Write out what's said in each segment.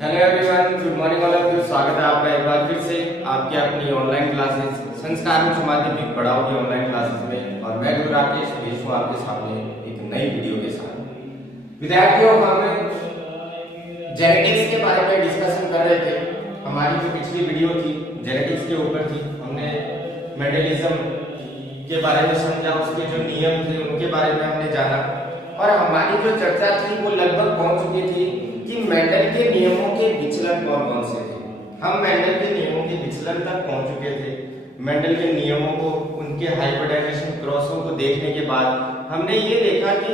Hello everyone, good morning all of you. स्वागत है आपका एक बार फिर से आपके अपनी ऑनलाइन क्लासेस संस्कार उच्च माध्यमिक पढ़ाओ की ऑनलाइन क्लासेस में। और मैं गुरु राकेश पेश हूं आपके सामने एक नई वीडियो के साथ। विद्यार्थियों, हम जेनेटिक्स के बारे में डिस्कशन कर रहे थे। हमारी जो पिछली वीडियो थी जेनेटिक्स के ऊपर थी। हमने मेंडलिज्म के बारे में समझा, उसके जो नियम थे उनके बारे में हमने जाना, और हमारी जो चर्चा थी वो लगभग पहुंच चुकी थी कि मेंडल के नियमों के विचलन कौन कौन से थे। हम मेंडल के नियमों के विचलन तक पहुंच चुके थे। मेंडल के नियमों को, उनके हाइब्रिडाइजेशन क्रॉसों को देखने के बाद हमने ये देखा कि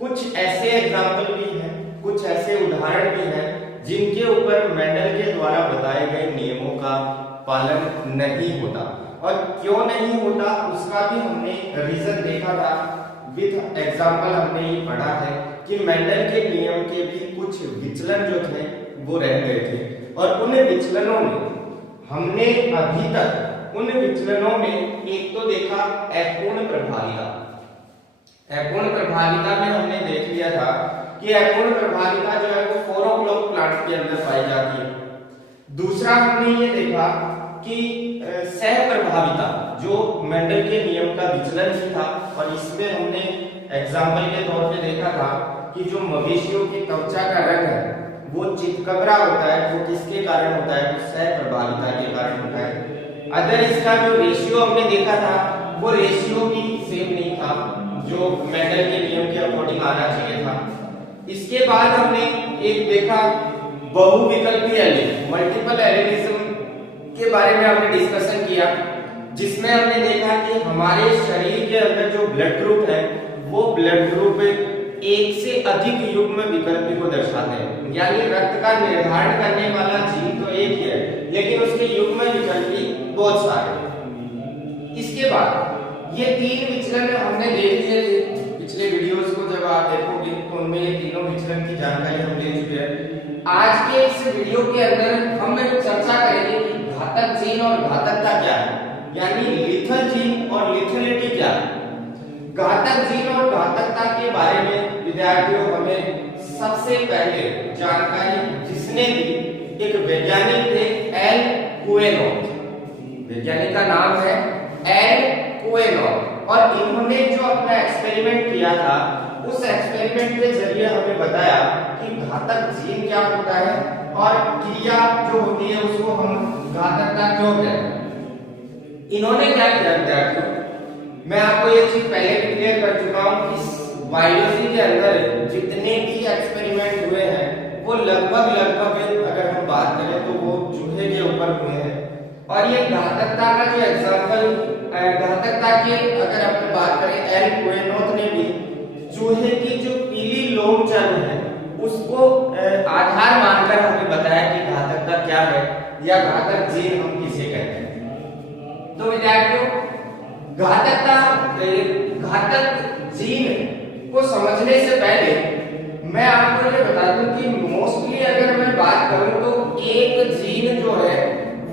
कुछ ऐसे एग्जाम्पल भी हैं, कुछ ऐसे उदाहरण भी हैं जिनके ऊपर मेंडल के द्वारा बताए गए नियमों का पालन नहीं होता। और क्यों नहीं होता उसका भी हमने रीजन देखा था। विद एग्जाम्पल हमने ये पढ़ा है कि मेंडल के नियम के भी कुछ विचलन जो थे वो रह गए थे, और उन विचलनों में हमने अभी तक उन विचलनों में एक तो देखा अपूर्ण प्रभाविता। अपूर्ण प्रभाविता में हमने देख लिया था कि अपूर्ण प्रभाविता जो है वो 4 o'clock प्लांट के अंदर पाई जाती है। दूसरा हमने ये देखा कि सह प्रभाविता जो मेंडल के नियम का विचलन ही था, और इसमें हमने एग्जाम्पल के तौर पे देखा था कि जो मवेशियों की त्वचा का रंग है वो चितकबरा होता है, वो किसके कारण होता है? वो सह प्रभाविता के कारण होता है। अदर इसका जो रेशियो हमने देखा था वो रेशियो भी सेम नहीं था जो मेंडल के नियम के अकॉर्डिंग आना चाहिए था। इसके बाद हमने एक देखा बहुविकल्पी एलील, मल्टीपल एलीलिज्म के बारे में हमने डिस्कशन किया, जिसमें हमने देखा कि हमारे शरीर के अंदर जो ब्लड ग्रुप है वो ब्लड ग्रुप एक से अधिक युग्म विकल्पी को दर्शाते हैं। यानी रक्त का निर्धारण करने वाला जीन तो एक ही है, लेकिन उसके युग्म विकल्पी बहुत सारे। इसके बाद ये 3 विचलन हमने देख लिए थे पिछले वीडियोस को। जब आप देखोगे तो उनमें ये तीनों विचलन की जानकारी हम ले चुके हैं। आज के इस वीडियो के अंदर हम चर्चा करेंगे कि घातक जीन और घातकता क्या है, यानी लिथल जीन और लिथलिटी क्या है। घातक जीन और घातकता के बारे में विद्यार्थियों हमें सबसे पहले जानकारी जिसने दी एक वैज्ञानिक थे, एल कुएनोथ। वैज्ञानिक का नाम है एल कुएनोथ, और इन्होंने जो अपना एक्सपेरिमेंट किया था उस एक्सपेरिमेंट के जरिए हमें बताया कि घातक जीन क्या होता है और क्रिया जो होती है उसको हम घातकता क्यों कहते हैं। इन्होंने क्या किया विद्यार्थियों, मैं आपको ये चीज पहले भी क्लियर कर चुका हूं कि बायोलॉजी के अंदर जितने भी एक्सपेरिमेंट हुए हैं वो लगभग अगर हम बात करें तो वो चूहे के ऊपर हुए हैं। और ये घातकता का जो एग्जांपल, घातकता की अगर अपन बात करें, एल कुएनोथ ने भी चूहे की जो पीली लोम चर्म है उसको आधार मानकर हमें बताया कि घातकता क्या है या घातक जीन हम किसे कहते हैं। तो विद्यार्थियों, घातक जीन को समझने से पहले मैं आपको ये बता दूं कि मोस्टली अगर मैं बात करूं तो एक जीन जो है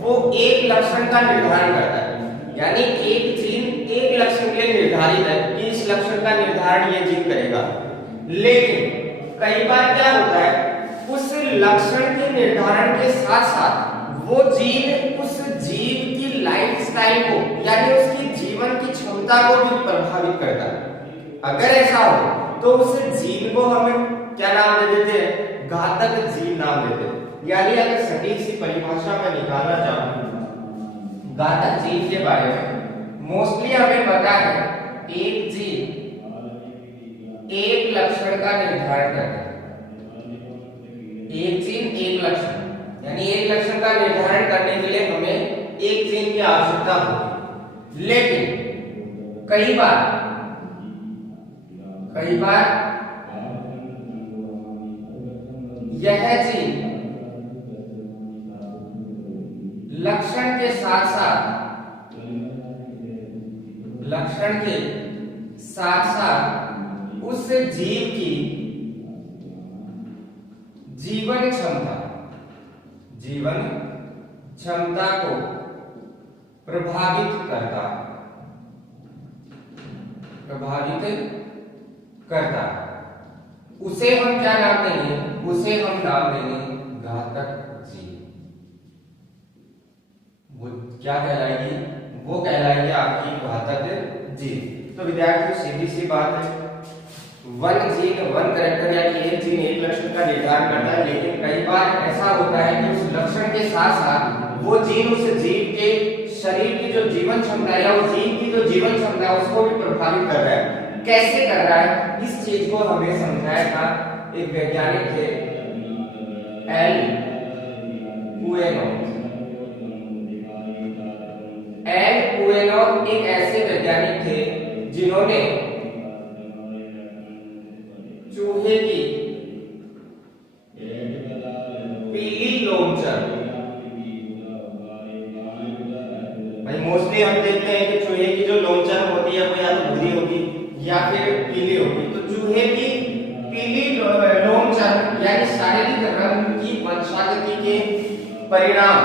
वो एक लक्षण का निर्धारण करता है। यानी एक जीन एक लक्षण के लिए निर्धारित है कि इस लक्षण का निर्धारण ये जीन करेगा। लेकिन कई बार क्या होता है, उस लक्षण के निर्धारण के साथ साथ वो जीन उस जीव की लाइफस्टाइल को, यानी उसकी जीवन की क्षमता को भी प्रभावित करता है। अगर ऐसा हो तो उस जीन को हम क्या नाम दे देते हैं? घातक जीन नाम देते हैं। यानी अगर सटीक सी परिभाषा में निकालना चाहूं घातक जीन के बारे में, मोस्टली हमें पता है एक जीन एक लक्षण का निर्धारण करता है। एक जीन एक लक्षण, यानी एक लक्षण का निर्धारण करने के लिए हमें एक जीन की आवश्यकता होगी। लेकिन कई बार यह जीन लक्षण के साथ साथ उस जीव की जीवन क्षमता को प्रभावित करता। उसे हम क्या नाम देंगे? उसे हम नाम देंगे घातक जीन, वो क्या कहलाएगी? वो कहलाएगी आपकी घातक जीन। तो विद्यार्थियों सीधी सी बात है, वन जीन वन कैरेक्टर यानी एक जीन एक लक्षण का निर्धारण करता है, लेकिन कई बार ऐसा होता है कि उस लक्षण के साथ साथ वो जीन उस जीव के शरीर की जो जीवन क्षमता या वो जीव की जो जीवन क्षमता है उसको भी प्रभावित कर रहा है। कैसे कर रहा है, इस चीज को हमें समझाया था एक वैज्ञानिक थे एल कुएनोव एक ऐसे वैज्ञानिक थे जिन्होंने चूहे की पीली लोमचर, भाई मोस्टली हम देखते हैं कि चूहे की जो लोमचर होती है वो या तो भूरी होगी या फिर पीली होगी। तो चूहे की पीली लोमचर यानी शारीरिक रंग की वंशागति के परिणाम,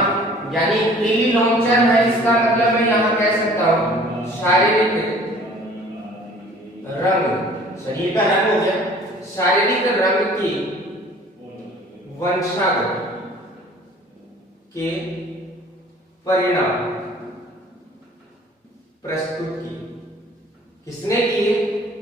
यानी पीली लोमचर है, इसका मतलब मैं यहाँ कह सकता हूँ शारीरिक रंग, शरीर का रंग हो गया, शारीरिक रंग की वंशागत के परिणाम प्रस्तुत किए। किसने किए?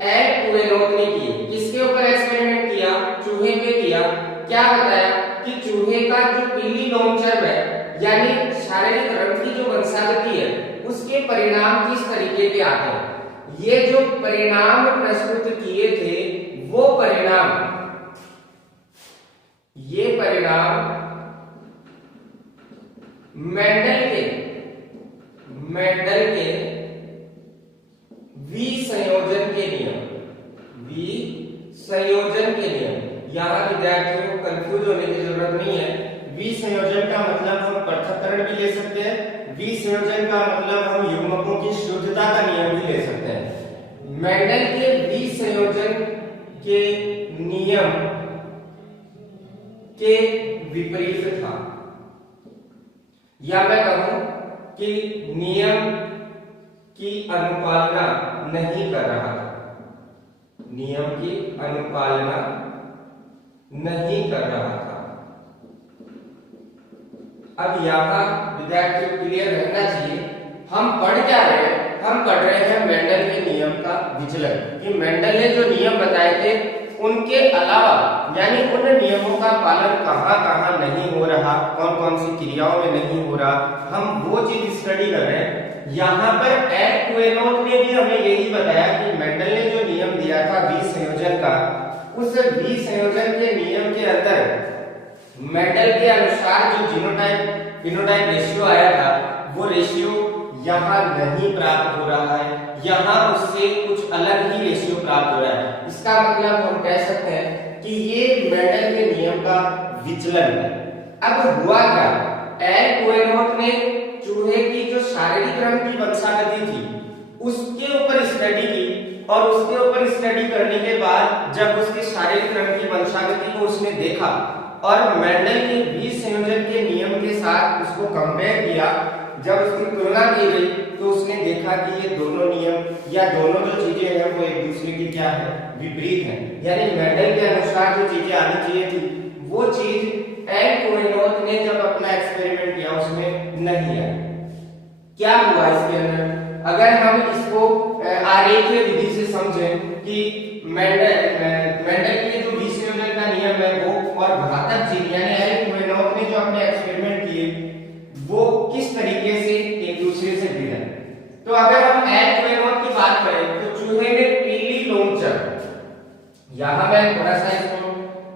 एल कुएनोव ने किए। किसके ऊपर एक्सपेरिमेंट किया? चूहे पे किया। क्या बताया कि चूहे का जो पीली लोमचर है यानी शारीरिक रंग की जो वंशागति है उसके परिणाम किस तरीके के आते हैं। ये जो परिणाम प्रस्तुत किए थे वो परिणाम, ये परिणाम मेंडल के विसंयोजन के नियम, विसंयोजन के नियम। यहां विद्यार्थियों को कंफ्यूज होने की जरूरत नहीं है। विसंयोजन का मतलब हम पृथक्करण भी ले सकते हैं, विसंयोजन का मतलब हम युग्मकों की शुद्धता का नियम भी ले सकते हैं। मेंडल के विसंयोजन के नियम के विपरीत था, या मैं कहूं कि नियम की अनुपालना नहीं कर रहा था, नियम की अनुपालना नहीं कर रहा था। अब यहां विद्यार्थियों को क्लियर रहना चाहिए, हम पढ़ क्या रहे हैं? हम पढ़ रहे हैं मेंडल के नियम का विचलन, कि मेंडल ने जो नियम बताए थे उनके अलावा यानी उन नियमों का पालन कहां कहां नहीं हो रहा, कौन कौन सी क्रियाओं में नहीं हो रहा, हम वो चीज स्टडी कर रहे हैं। यहाँ पर एल कुएनोव ने भी हमें यही बताया कि मेंडल ने जो नियम दिया था विसंयोजन का, उस विसंयोजन के नियम के अंदर मेंडल के अनुसार जो जीनोटाइप फिनोटाइप रेशियो आया था वो रेशियो यहाँ नहीं प्राप्त हो रहा है, यहाँ उससे कुछ अलग ही रेशियो प्राप्त हो रहा है। इसका मतलब हम कह सकते हैं कि ये मेंडल के नियम का विचलन है। अब हुआ क्या? एल कुएनोव ने चूहे की जो शारीरिक रंग की वंशागति थी उसके ऊपर स्टडी की, और उसके ऊपर स्टडी करने के बाद जब उसके शारीरिक रंग की वंशागति को उसने देखा और मेंडल के विसंयोजन के नियम के साथ उसको कंपेयर किया, जब उसकी तुलना की गई तो उसने देखा कि ये दोनों नियम या दोनों जो चीजें हैं वो एक दूसरे की क्या है? विपरीत है। यानी मेंडल के अनुसार जो चीजें आनी चाहिए थी वो चीज एल कुएनोव ने जब अपना एक्सपेरिमेंट किया उसमें नहीं आई। क्या हुआ इसके अंदर? अगर हम इसको आरेखीय विधि से समझें कि मेंडल के जो विसंयोजन का नियम है वो और घातक जीन यानी एल कुएनोव ने जो अपने एक्सपेरिमेंट किए वो किस तरीके से एक दूसरे से भिन्न। तो अगर हम एल कुएनोव की बात करें तो चूहे में पीली लोमचर, यहां मैं थोड़ा सा इसको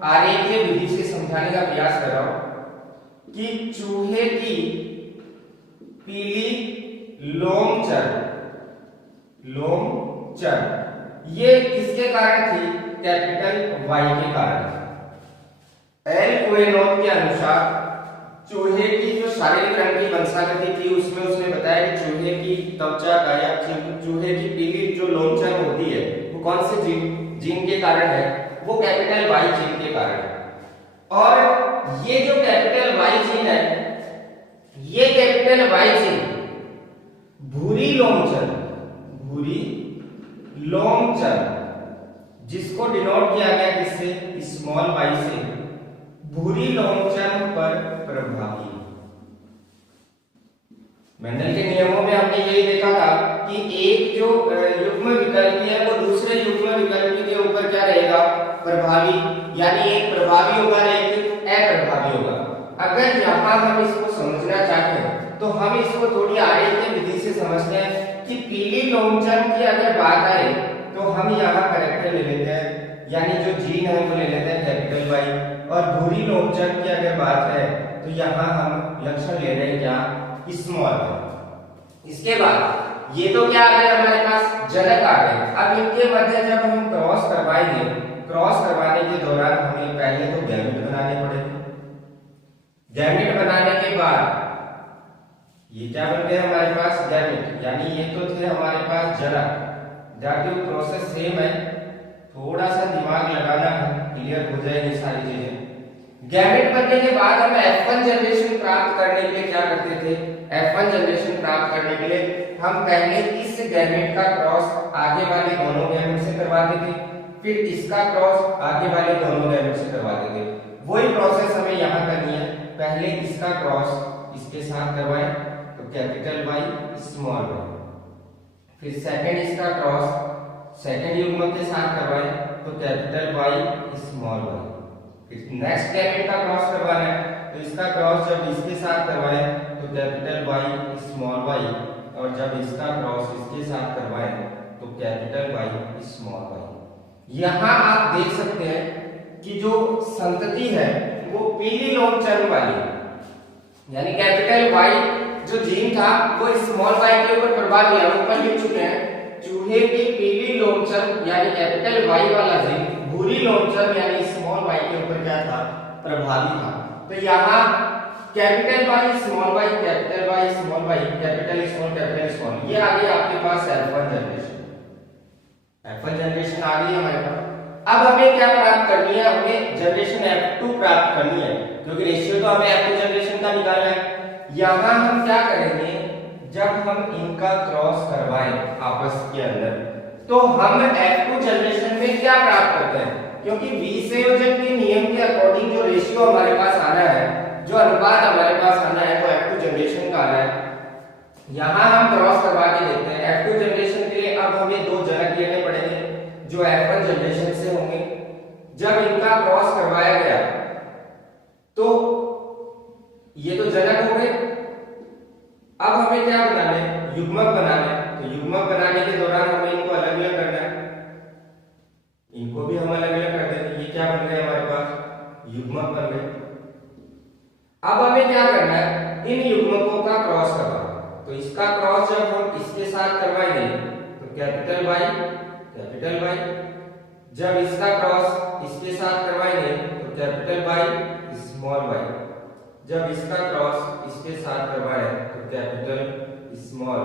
आरेखीय विधि से समझाने का प्रयास कर रहा हूं कि चूहे की पीली लोमचर ये किसके कारण थी? कैपिटल वाई के कारण। एल कुएनोव के अनुसार चूहे की जो शारीरिक रंग की वंशागति थी उसमें उसने बताया कि चूहे की त्वचा का या चूहे की पीली जो लोमचर होती है वो कौन से जीन के कारण है? वो कैपिटल वाई जीन के कारण है। और ये जो कैपिटल वाई जीन है, ये कैपिटल वाई जीन भूरी लोमचर जिसको डिनोट किया गया किससे? स्मॉल वाई से, भूरी लोमचर मेंडल के नियमों में हमने यही देखा था कि एक जो युग्म विकल्पी है वो दूसरे युग्म विकल्पी के ऊपर क्या रहेगा, प्रभावी, यानी एक प्रभावी होगा और एक अप्रभावी होगा। अगर यहाँ हम इसको समझना चाहते हैं तो हम इसको थोड़ी आगे की विधि से समझते हैं कि पीली लोमचन की अगर बात आए तो हम यहाँ करेक्टर ले लेते हैं, यानी जो जीन है वो ले लेते हैं कैपिटल वाई, और भूरी लोमचन की अगर बात है तो यहाँ हम लक्षण ले रहे हैं क्या, स्मॉल वाई। इसके बाद ये तो क्या आ गए हमारे पास, जनक आ गए। अब इनके मध्य जब हम क्रॉस करवाएंगे, क्रॉस करवाने के दौरान हमें पहले तो गैमेट बनाने पड़ेंगे। गैमेट बनाने के बाद ये क्या बन गए हमारे पास, गैमेट, यानी ये तो थे हमारे पास जनक। दैट प्रोसेस सेम है, थोड़ा सा दिमाग लगाना है, क्लियर हो जाएगी सारी चीजें। गैमेट बनने के बाद हम F1 जनरेशन प्राप्त करने के लिए क्या करते थे, F1 जनरेशन प्राप्त करने के लिए हम पहले इस गैमेट का क्रॉस आगे वाले दोनों गैमेट से करवाते थे, फिर इसका क्रॉस आगे वाले दोनों गैमेट से करवाते थे। वही प्रोसेस हमें यहाँ करनी है, पहले इसका क्रॉस इसके साथ करवाएं तो कैपिटल वाई स्मॉल वाई, फिर सेकंड इसका क्रॉस सेकंड युग्म के साथ करवाएं तो कैपिटल वाई स्मॉल वाई, फिर नेक्स्ट गैमेट का क्रॉस करवाना है तो इसका क्रॉस जब इसके साथ करवाएं तो कैपिटल वाई स्मॉल वाई, और जब इसका क्रॉस इसके साथ करवाएं तो कैपिटल वाई स्मॉल वाई। यहाँ आप देख सकते हैं कि जो संतति है वो पीली लोमचर्म वाली, यानी कैपिटल वाई जो जीन था वो स्मॉल वाई के ऊपर प्रभाव लिया, ऊपर लिख चुके हैं। चूहे की पीली लोमचर्म यानी कैपिटल वाई वाला जीन भूरी लोमचर्म यानी स्मॉल वाई के ऊपर क्या था, प्रभावी था। तो यहाँ capital Y small Y, capital Y small Y, capital small, ये आ गई आपके पास F1 जनरेशन। F1 जनरेशन आ गई हमारे पास। अब हमें क्या प्राप्त करनी है, हमें जनरेशन F2 प्राप्त करनी है, क्योंकि रेशियो तो हमें F2 जनरेशन का निकालना है। यहाँ हम क्या करेंगे, जब हम इनका क्रॉस करवाएं आपस के अंदर तो हम F2 जनरेशन में क्या प्राप्त करते हैं, क्योंकि विसंयोजन के नियम के अकॉर्डिंग जो रेशियो हमारे पास आना है, जो अनुपात हमारे पास आना है वो F2 जनरेशन का आना है। यहाँ हम क्रॉस करवा के देखते हैं F2 जनरेशन के लिए। अब हमें दो जनक लेने पड़ेंगे जो F1 जनरेशन से होंगे। जब इनका क्रॉस करवाया गया तो ये तो जनक हो गए। अब हमें क्या बनाना है, युग्मक बनाना है। तो युग्मक बनाने के दौरान हमें इनको अलग अलग करना है, इनको भी हम अलग अलग कर देंगे। ये क्या बन गए हमारे पास, युग्मक बन गए। अब हमें क्या करना है, इन युग्मकों का क्रॉस करवाना। तो इसका क्रॉस जब हम इसके साथ करवाएंगे तो कैपिटल वाई, जब इसका क्रॉस इसके साथ करवाएंगे तो कैपिटल वाई स्मॉल वाई, जब इसका क्रॉस इसके साथ करवाएं तो कैपिटल स्मॉल,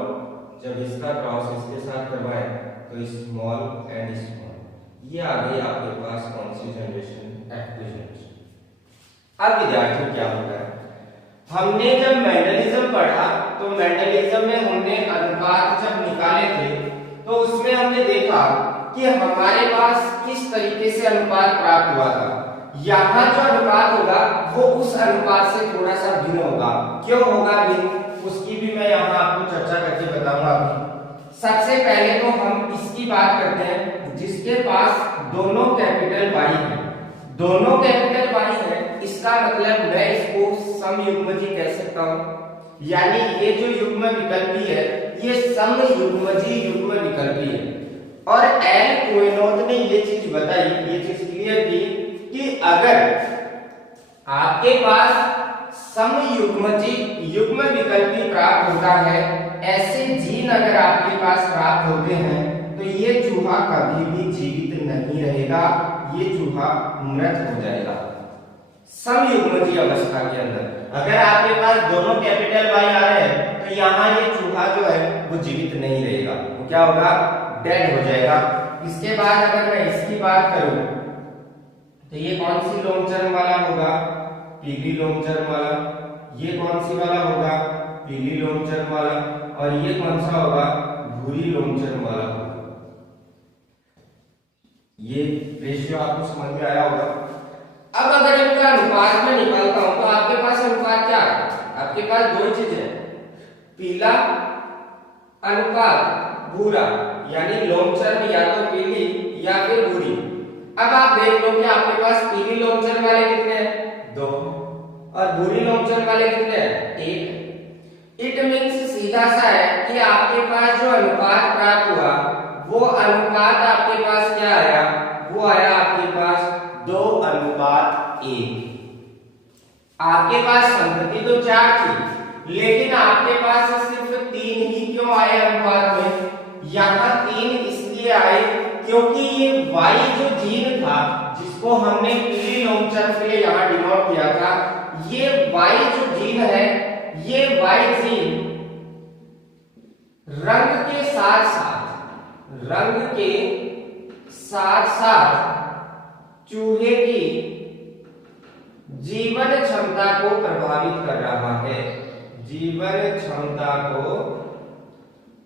जब इसका क्रॉस इसके साथ करवाएं तो स्मॉल एंड स्मॉल। ये आ गई आपके पास कौन सी जनरेशन, F2 जनरेशन। अब विद्यार्थियों क्या होता है, हमने जब मेंडलिज्म पढ़ा तो मेंडलिज्म में हमने अनुपात जब निकाले थे तो उसमें हमने देखा कि हमारे पास किस तरीके से अनुपात प्राप्त हुआ था। यहाँ जो अनुपात होगा वो उस अनुपात से थोड़ा सा भिन्न होगा। क्यों होगा भिन्न, उसकी भी मैं यहाँ आपको चर्चा करके बताऊंगा। सबसे पहले तो हम इसकी बात करते हैं जिसके पास दोनों कैपिटल वाई है, दोनों कैपिटल वाई है। इसका मतलब मैं इसको समयुग्मजी कह सकता हूँ, यानी ये जो युग्म विकल्पी है ये समयुग्मजी युग्म विकल्पी है। और एल कोहेनोथ ने ये चीज बताई, ये चीज क्लियर की कि अगर आपके पास समयुग्मजी युग्म विकल्पी प्राप्त होता है, ऐसे जीन अगर आपके पास प्राप्त होते हैं तो ये चूहा कभी भी जीवित नहीं रहेगा, ये चूहा मृत हो जाएगा। समयुग्मजी अवस्था के अंदर अगर आपके पास दोनों कैपिटल वाई आ रहे हैं तो यहाँ ये चूहा जो है वो जीवित नहीं रहेगा, वो क्या होगा, डेड हो जाएगा। इसके बाद अगर मैं इसकी बात करूं तो ये कौन सी लोमचर्म वाला होगा, पीली लोमचर्म वाला। ये कौन सी वाला होगा, पीली लोमचर्म वाला। और ये कौन सा होगा, भूरी लोमचर्म वाला होगा। ये रेशियो आपको समझ में आया होगा। अब अगर इनका अनुपात में निकालता हूं तो आपके पास अनुपात क्या है, आपके पास दो चीजें हैं, पीला अनुपात भूरा, यानी लोम चर्म या तो पीली या फिर भूरी। अब आप देख लो कि आपके पास पीली लोम चर्म वाले कितने हैं? 2, और भूरी लोम चर्म वाले कितने हैं? 1। इट मींस सीधा सा है कि आपके पास जो अनुपात प्राप्त हुआ वो अनुपात आपके पास क्या आया? वो आया आपके पास 2:1। आपके पास संगति तो 4 थी, लेकिन आपके पास सिर्फ 3 ही क्यों आए अनुपात में? यहाँ 3 इसलिए आए क्योंकि ये Y जो जीन था जिसको हमने पीली लोम चर्म के लिए यहाँ डिनोट किया था, ये Y जो जीन है, ये Y जीन रंग के साथ साथ चूहे की जीवन क्षमता को प्रभावित कर रहा है। जीवन क्षमता को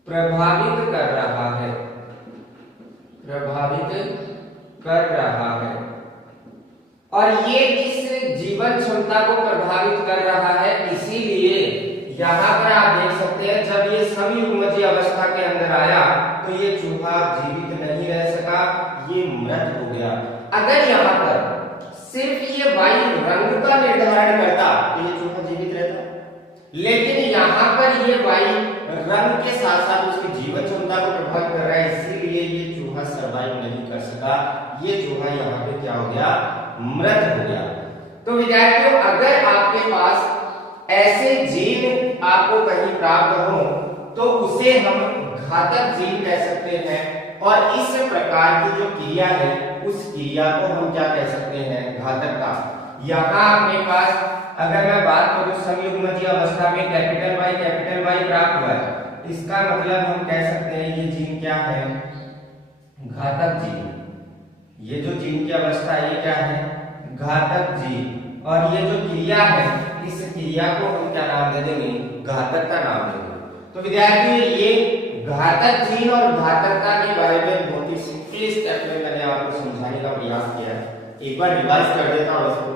प्रभावित कर रहा है, और ये इस जीवन क्षमता को प्रभावित कर रहा है। इसीलिए यहाँ पर आप देख सकते हैं जब ये समयुग्मजीय अवस्था के अंदर आया तो ये चूहा जीवित नहीं रह सका, ये मृत हो गया। अगर यहाँ पर सिर्फ ये वायु रंग का निर्धारण करता तो ये चूहा जीवित रहता, लेकिन यहाँ पर ये वायु रंग के साथ साथ उसकी जीवन क्षमता को प्रभावित कर रहा है, इसीलिए ये चूहा सर्वाइव नहीं कर सका। ये चूहा यहाँ पे क्या हो गया? मृत हो गया। तो विद्यार्थियों, अगर आपके पास ऐसे जीन आपको कहीं प्राप्त हो तो उसे हम घातक जीन कह सकते हैं, और इस प्रकार की जो क्रिया है उस क्रिया को हम क्या कह सकते हैं? घातकता। यहाँ आपके पास अगर मैं बात करूं समयुग्मजीय अवस्था में कैपिटल Y प्राप्त हुआ है, इसका मतलब हम कह सकते हैं ये जीन क्या है? घातक जीन। ये जो जीन की अवस्था है ये क्या है? घातक जीन। और ये जो क्रिया है इस क्रिया को हम क्या नाम दे देंगे? घातकता नाम देंगे। तो विद्यार्थियों, ये घातक जीन और घातकता के बारे में बहुत ही सिंपल स्टेप में मैंने आपको समझाने का प्रयास किया है। एक बार रिवाइज कर देता हूं इसको।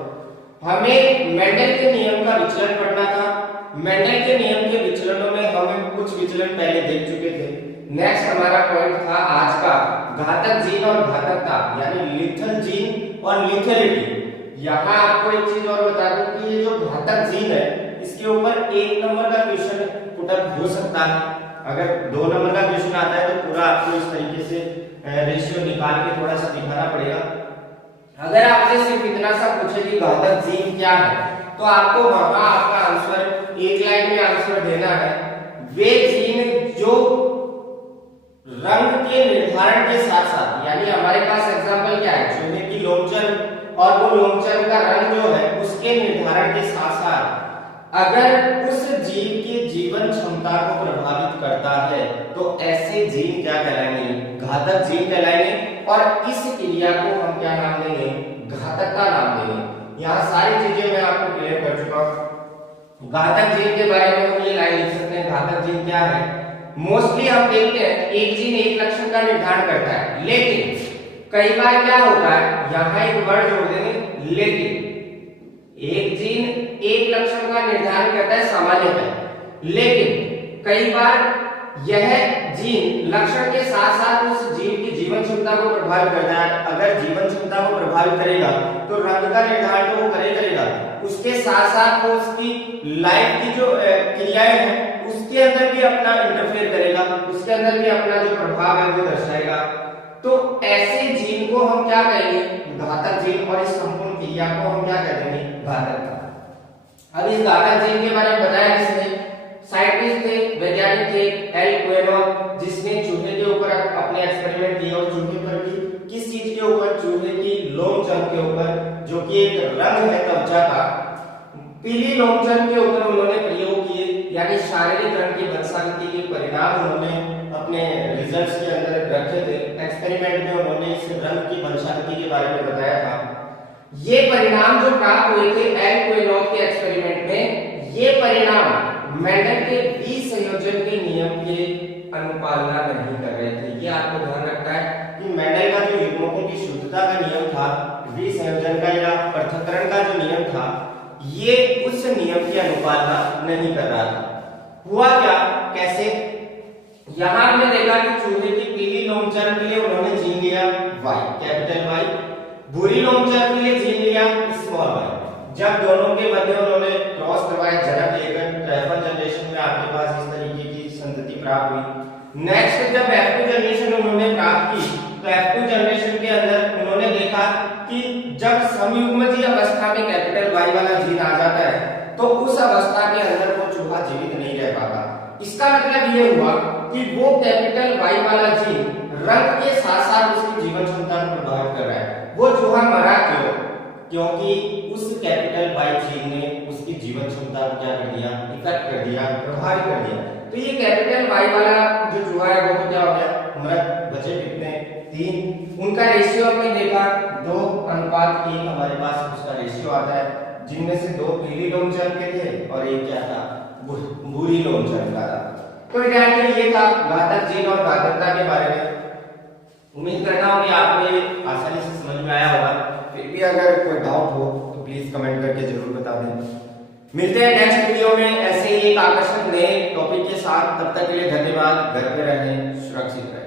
हमें मेंडल के नियम का विचलन पढ़ना था। मेंडल के नियम के विचलनों में हम कुछ विचलन पहले देख चुके थे। नेक्स्ट हमारा पॉइंट था आज का घातक जीन और घातकता, यानी लिथल जीन और लिथेलिटी। यहाँ आपको एक चीज और बता दूं कि ये जो घातक जीन है इसके ऊपर 1 नंबर का क्वेश्चन पुटअप हो सकता है। अगर 2 नंबर का क्वेश्चन आता है तो पूरा आपको इस तरीके से रेशियो निकाल के थोड़ा सा दिखाना पड़ेगा। अगर आपसे सिर्फ इतना सा पूछे कि घातक जीन क्या है, तो आपको वहां आपका आंसर एक लाइन में आंसर देना है। वे जीन जो रंग के निर्धारण के साथ साथ, यानी हमारे पास एग्जांपल क्या है? चूहे की लोमचर्म, और वो लोमचर्म का रंग जो है उसके निर्धारण के साथ साथ अगर उस जीव की जीवन क्षमता को प्रभावित करता है तो ऐसे जीन क्या कहलाएंगे? घातक जीन कहलाएंगे। और इस क्रिया को हम क्या नाम देंगे? घातकता नाम देंगे। यहाँ सारी चीजें मैं आपको क्लियर कर चुका हूँ। घातक जीन के बारे में हम ये लाइन लिख सकते हैं। घातक जीन क्या है? मोस्टली हम देखते हैं एक जीन एक लक्षण का निर्धारण करता है, लेकिन कई बार क्या होता है, यहाँ एक वर्ड जोड़ देंगे लेकिन। एक जीन एक लक्षण का निर्धारण करता है सामान्यतः, लेकिन कई बार यह जीन लक्षण के साथ साथ उस जीव की जीवन क्षमता को प्रभावित करता है। अगर जीवन क्षमता को प्रभावित करेगा तो रंग का निर्धारण तो वो करेगा, उसके साथ साथ वो उसकी लाइफ की जो क्रियाएं हैं उसके अंदर भी अपना इंटरफेयर करेगा, उसके अंदर भी अपना जो प्रभाव है वो दर्शाएगा। तो ऐसे जीन को हम क्या कहेंगे? घातक जीन। और इस संपूर्ण क्रिया को हम क्या कह देंगे? घातकता। अब इस घातक जीन के बारे में बताया किसने? साइंटिस्ट थे, वैज्ञानिक थे एल क्वेनोव, जिसने चूहे के ऊपर अपने एक्सपेरिमेंट किए, और चूहे पर भी किस चीज के ऊपर? चूहे की लोमचर्म के ऊपर, जो कि एक रंग है त्वचा का। पीली लोमचर्म के ऊपर उन्होंने प्रयोग किए, यानी शारीरिक रंग की वंशावृत्ति के परिणाम उन्होंने अपने रिजल्ट्स के अंदर रखे थे। एक्सपेरिमेंट में उन्होंने इस रंग की वंशावृत्ति के बारे में बताया था। ये परिणाम जो प्राप्त हुए थे एल क्वेनोव के एक्सपेरिमेंट में, ये परिणाम मेंडल के विसंयोजन के नियम के अनुपालना नहीं कर रहे थे। ये आपको ध्यान रखना है कि मेंडल का जो युग्मकों की शुद्धता का नियम था, विसंयोजन का या पृथक्करण का जो नियम था, ये उस नियम की अनुपालना नहीं कर रहा था। हुआ क्या, कैसे? यहां हमने देखा कि चूहे की पीली लोमचर के लिए उन्होंने जीन लिया Y, कैपिटल Y, भूरी लोमचर के लिए जीन लिया स्मॉल y। जब दोनों के मध्य उन्होंने क्रॉस करवाया, जनक लेकर, तो F1 जनरेशन में आपके पास इस तरीके की संतति प्राप्त हुई। नेक्स्ट जब F2 जनरेशन उन्होंने प्राप्त की, तो F2 जनरेशन के अंदर उन्होंने देखा कि जब समयुग्मजीय अवस्था में कैपिटल Y वाला जीन आ जाता है तो उस अवस्था के अंदर वो चूहा जीवित नहीं रह पाता। इसका मतलब ये हुआ कि वो कैपिटल Y वाला जीन रंग के साथ साथ उसकी जीवन क्षमता को प्रभावित कर रहा है। वो चूहा मरा क्यों? क्योंकि उस कैपिटल Y जीन ने उसकी जीवन क्षमता को क्या कर दिया, इफेक्ट कर दिया, प्रभावित कर दिया। तो ये कैपिटल Y वाला जो चूहा है वो तो क्या हो गया, मृत। बचे कितने? 3। उनका रेशियो हमने देखा 2:1 हमारे पास उसका रेशियो आता है, जिनमें से 2 पीली लोमचर के थे और एक क्या था, भूरी लोमचर का था। तो विद्यार्थियों ये था घातक जीन और घातकता के बारे में। उम्मीद करता हूं कि आपको ये आसानी से समझ में आया होगा। फिर भी अगर कोई डाउट हो तो प्लीज कमेंट करके जरूर बता दें। मिलते हैं नेक्स्ट वीडियो में ऐसे ही एक आकर्षक नए टॉपिक के साथ। तब तक के लिए धन्यवाद। घर पे रहें, सुरक्षित रहें।